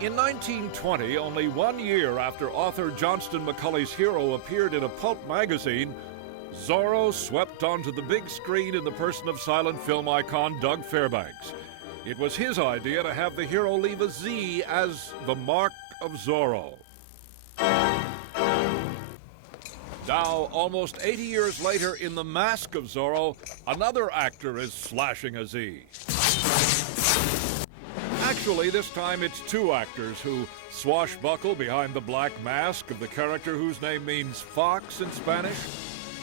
In 1920, only 1 year after author Johnston McCulley's hero appeared in a pulp magazine, Zorro swept onto the big screen in the person of silent film icon Doug Fairbanks. It was his idea to have the hero leave a Z as the Mark of Zorro. Now, almost 80 years later, in The Mask of Zorro, another actor is slashing a Z. Actually, this time it's two actors who swashbuckle behind the black mask of the character whose name means fox in Spanish.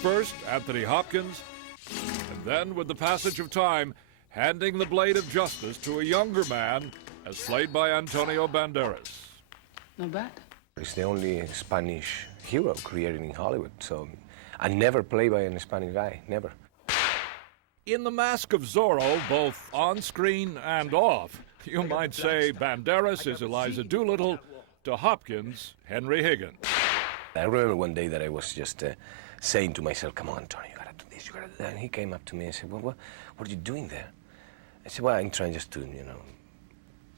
First, Anthony Hopkins, and then, with the passage of time, handing the blade of justice to a younger man, as played by Antonio Banderas. Not bad. He's the only Spanish hero created in Hollywood, so I never played by an Spanish guy, never. In The Mask of Zorro, both on screen and off, you might say Banderas is Eliza Doolittle to Hopkins, Henry Higgins. I remember one day that I was just saying to myself, come on, Tony, you gotta do this, you gotta do that. And he came up to me and said, well, what are you doing there? I said, well, I'm trying just to,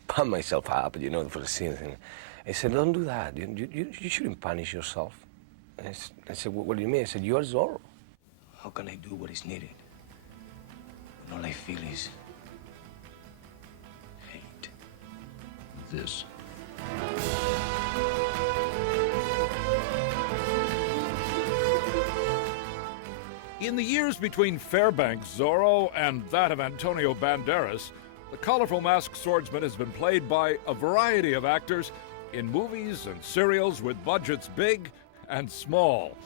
pump myself up, for the scene. I said, don't do that. You shouldn't punish yourself. And I said, what do you mean? I said, you are Zorro. How can I do what is needed when all I feel is hate? This. In the years between Fairbanks' Zorro and that of Antonio Banderas, the colorful masked swordsman has been played by a variety of actors in movies and serials with budgets big and small.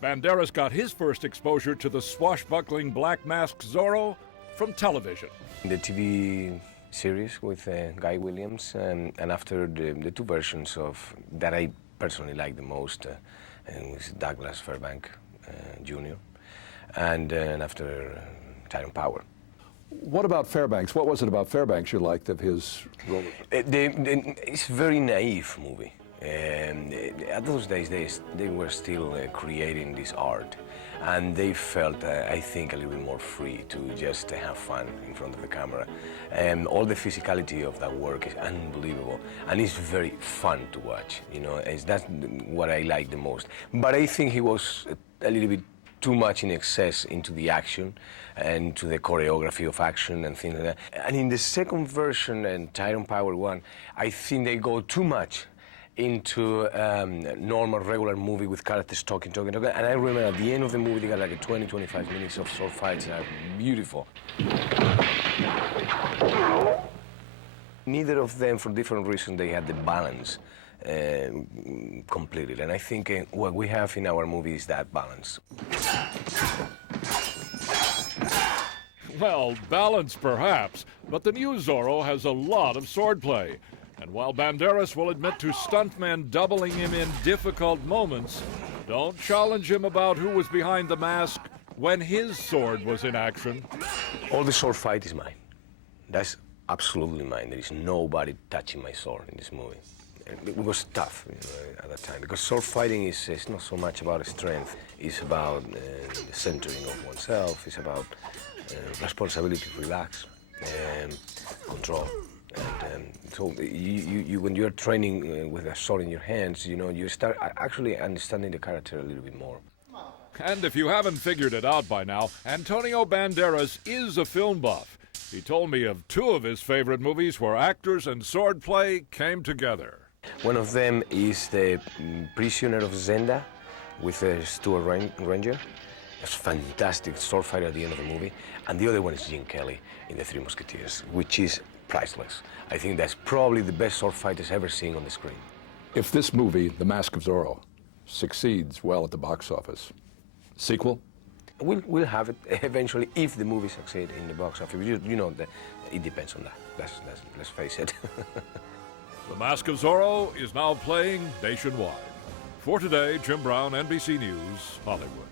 Banderas got his first exposure to the swashbuckling black masked Zorro from television. The TV series with Guy Williams, and after the two versions of that I personally like the most, was Douglas Fairbanks Jr. and after Tyrone Power. What about Fairbanks? What was it about Fairbanks you liked of his role? It's a very naive movie. At those days, they were still creating this art, and they felt, I think, a little bit more free to just have fun in front of the camera. All the physicality of that work is unbelievable, and it's very fun to watch. That's what I like the most. But I think he was a little bit too much in excess into the action and to the choreography of action and things like that. And in the second version, and Tyrone Power 1, I think they go too much into normal, regular movie with characters talking. And I remember at the end of the movie, they got like 20-25 minutes of sword fights that are beautiful. Neither of them, for different reasons, they had the balance completed. And I think what we have in our movie is that balance. Well, balance perhaps, but the new Zorro has a lot of swordplay. And while Banderas will admit to stuntmen doubling him in difficult moments, don't challenge him about who was behind the mask when his sword was in action. All the sword fight is mine. That's absolutely mine. There is nobody touching my sword in this movie. It was tough at that time, because sword fighting is not so much about strength. It's about the centering of oneself. It's about responsibility, relax, and control. And so when you're training with a sword in your hands, you start actually understanding the character a little bit more. And if you haven't figured it out by now, Antonio Banderas is a film buff. He told me of two of his favorite movies where actors and swordplay came together. One of them is The Prisoner of Zenda with Stuart Ranger. It's a fantastic sword fight at the end of the movie. And the other one is Gene Kelly in The Three Musketeers, which is priceless. I think that's probably the best sword fight I've ever seen on the screen. If this movie, The Mask of Zorro, succeeds well at the box office, sequel? We'll have it eventually if the movie succeeds in the box office. It depends on that. Let's face it. The Mask of Zorro is now playing nationwide. For today, Jim Brown, NBC News, Hollywood.